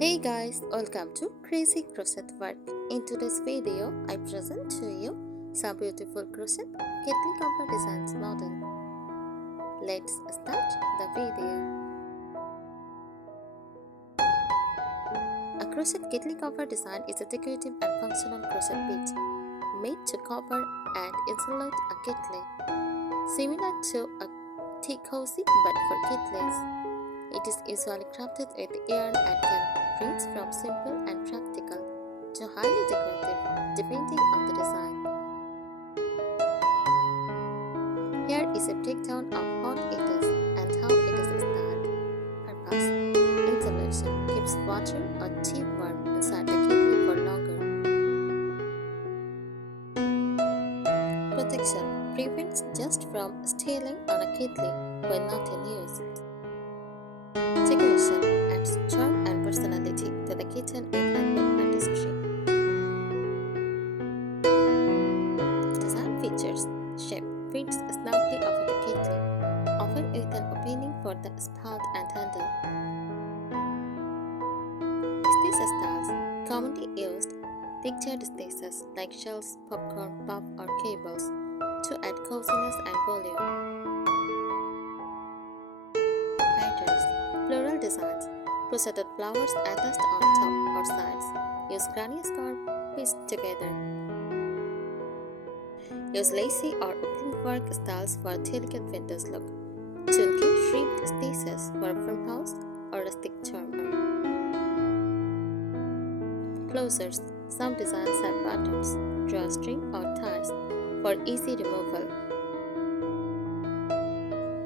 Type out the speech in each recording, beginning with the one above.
Hey guys, welcome to Crazy Crochet Work. In today's video, I present to you some beautiful crochet kettle cover designs model. Let's start the video. A crochet kettle cover design is a decorative and functional crochet bead made to cover and insulate a kettle, similar to a tea cozy but for kettles. It is usually crafted with yarn and can range from simple and practical to highly decorative, depending on the design. Here is a breakdown of what it is and how it is styled. Purpose: insulation keeps water or tea warm inside the kettle for longer. Protection prevents dust from settling on a kettle when not in use. Decoration adds charm and personality to the kitten with handmade artistry. Design features: shape fits snugly over the kettle, often with an opening for the spout and handle. Stitch styles commonly used: textured stitches like shells, popcorn, puff, or cables to add coziness and volume. Patterns: floral designs, crocheted flowers attached on top or sides. Use granny scarf pieced together. Use lacy or open work styles for a delicate vintage look. Chunky shaped stitches for a farmhouse or rustic charm. Closures: some designs have buttons, drawstring, or ties for easy removal.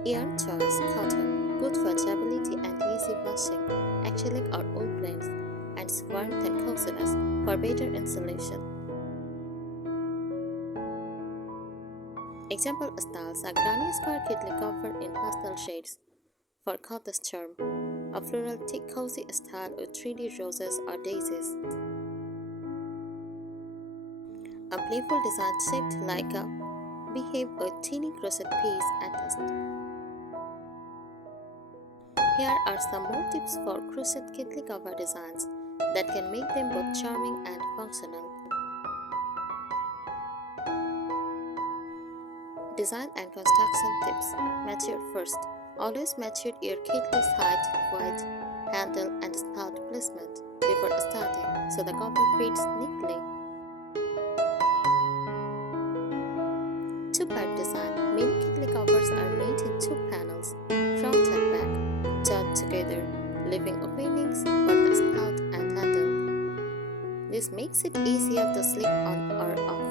Yarn choice: cotton, good for durability and easy washing, acrylic or wool blends, and warmth and coziness for better insulation. Example styles are granny square kettle cover in pastel shades for cottage charm, a floral thick cozy style with 3D roses or daisies. A playful design shaped like a beehive with teeny crochet piece attached. Here are some more tips for crochet kettle cover designs that can make them both charming and functional. Design and construction tips. Mature first. Always measure your kettle's height, width, handle, and spout placement before starting so the cover fits neatly. Two-part design. Many kettle covers are made in two panels, front and back, joined together, leaving openings for the spout and handle. This makes it easier to slip on or off.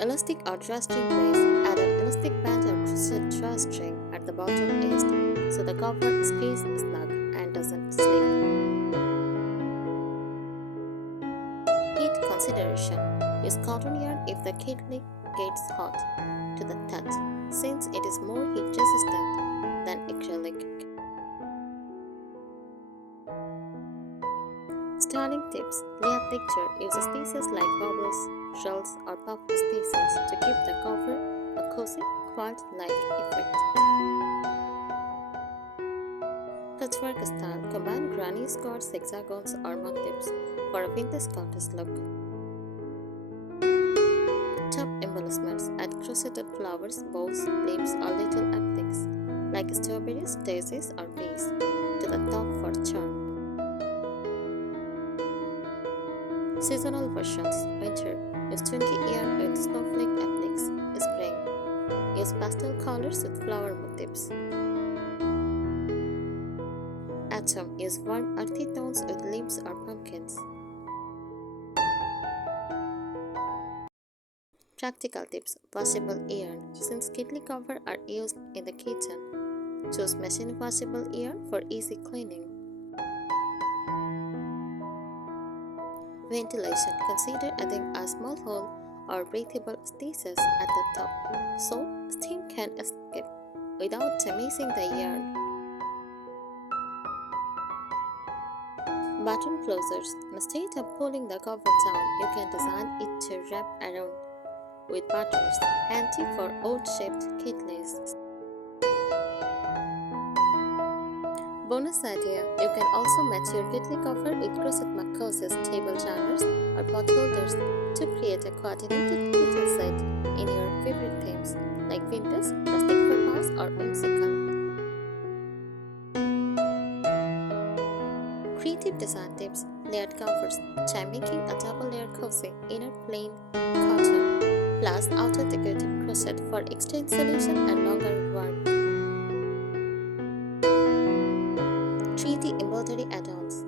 Elastic or drawstring base. Add an elastic band or crochet drawstring at the bottom edge so the cover stays snug and doesn't slip. Heat consideration. Use cotton yarn if the kettle gets hot to the touch, since it is more heat resistant than acrylic. Styling tips. Layer texture. Use stitches like bubbles, shells, or puff stitches to give the cover a cozy, quilt-like effect. Patchwork style. Combine granny squares, hexagons, or motifs for a vintage cottage look. Top embellishments. Add crocheted flowers, bows, leaves, or little appliques like strawberries, daisies, or bees to the top for charm. Seasonal versions. Winter. Use chunky yarn with snowflake appliques. Spring. Use pastel colors with flower motifs. Autumn. Use warm earthy tones with leaves or pumpkins. Practical tips. Washable yarn. Since kettle cover are used in the kitchen, choose machine washable yarn for easy cleaning. Ventilation. Consider adding a small hole or breathable stitches at the top so steam can escape without damaging the yarn. Button closures. Instead of pulling the cover down, you can design it to wrap around with buttons, handy for odd-shaped kettles. Bonus idea, you can also match your Kitli cover with crochet marcoses, table jars, or pot holders to create a coordinated Kitli set in your favorite themes like vintage, rustic farmhouse, or whimsical. Creative design tips, layered covers. Try making a double layer cozy inner plain cotton plus outer decorative crochet for extra insulation and longer warmth. 3D embroidery add-ons.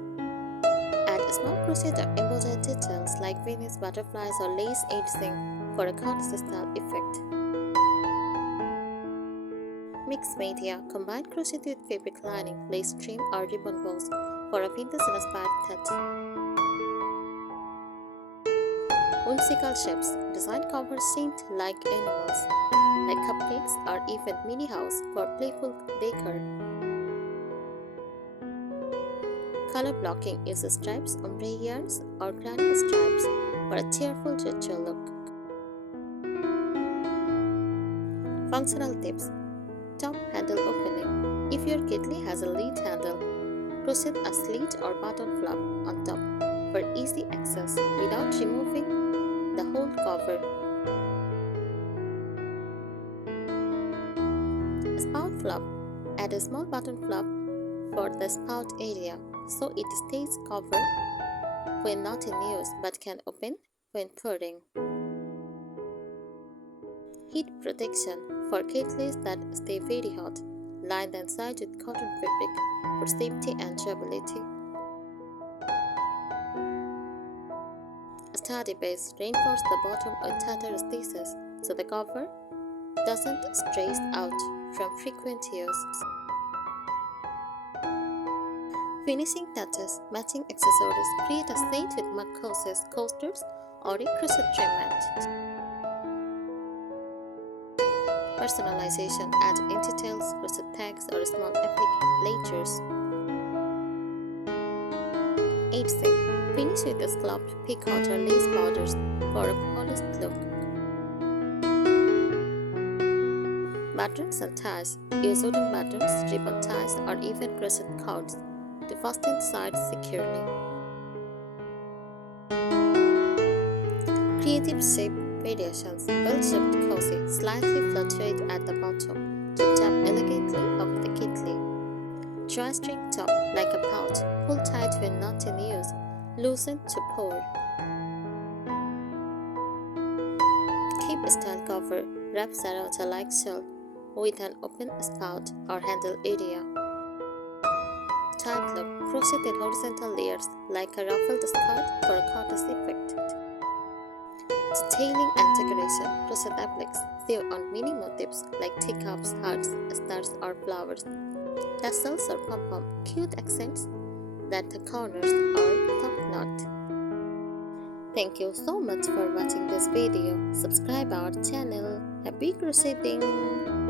Add small crochet or embroidered details like Venus butterflies or lace edging for a corsage style effect. Mixed media. Combine crochet with fabric lining, lace trim, or ribbon bows for a vintage-inspired touch. Whimsical shapes. Design covers shaped like animals, like cupcakes or even mini house for playful decor. Color blocking uses stripes, ombre yarns, or granny stripes for a cheerful ritual look. Functional tips. Top handle opening. If your Kitli has a lead handle, crochet a slit or button flap on top for easy access without removing the whole cover. Spout flap. Add a small button flap for the spout area so it stays covered when not in use but can open when pouring. Heat protection. For Kitlis that stay very hot, line the inside with cotton fabric for safety and durability. A sturdy base. Reinforce the bottom with tighter stitches so the cover doesn't stretch out from frequent use. Finishing touches. Matching accessories. Create a set with marcoses, coasters, or a crochet trim mat. Personalization. Add details, crochet tags, or small applicators. Edging. Finish with a scalloped peacock or lace borders for a polished look. Buttons and ties. Use wooden buttons, ribbon ties, or even crochet cords to fasten sides securely. Creative shape variations. Bell-shaped cozy, slightly fluctuate at the bottom to tap elegantly over the Kitli. Drawstring top like a pouch. Pull tight when not in use. Loosen to pour. Cape style cover. Wraps around a like shell with an open spout or handle area. Tight look. Crochet in horizontal layers like a ruffled skirt for a corsage effect. Detailing and decoration. Crochet appliques. Sew on mini motifs like teacups, hearts, stars, or flowers. Tassels or pom-pom. Cute accents that the corners are top knot. Thank you so much for watching this video. Subscribe our channel. Happy crocheting!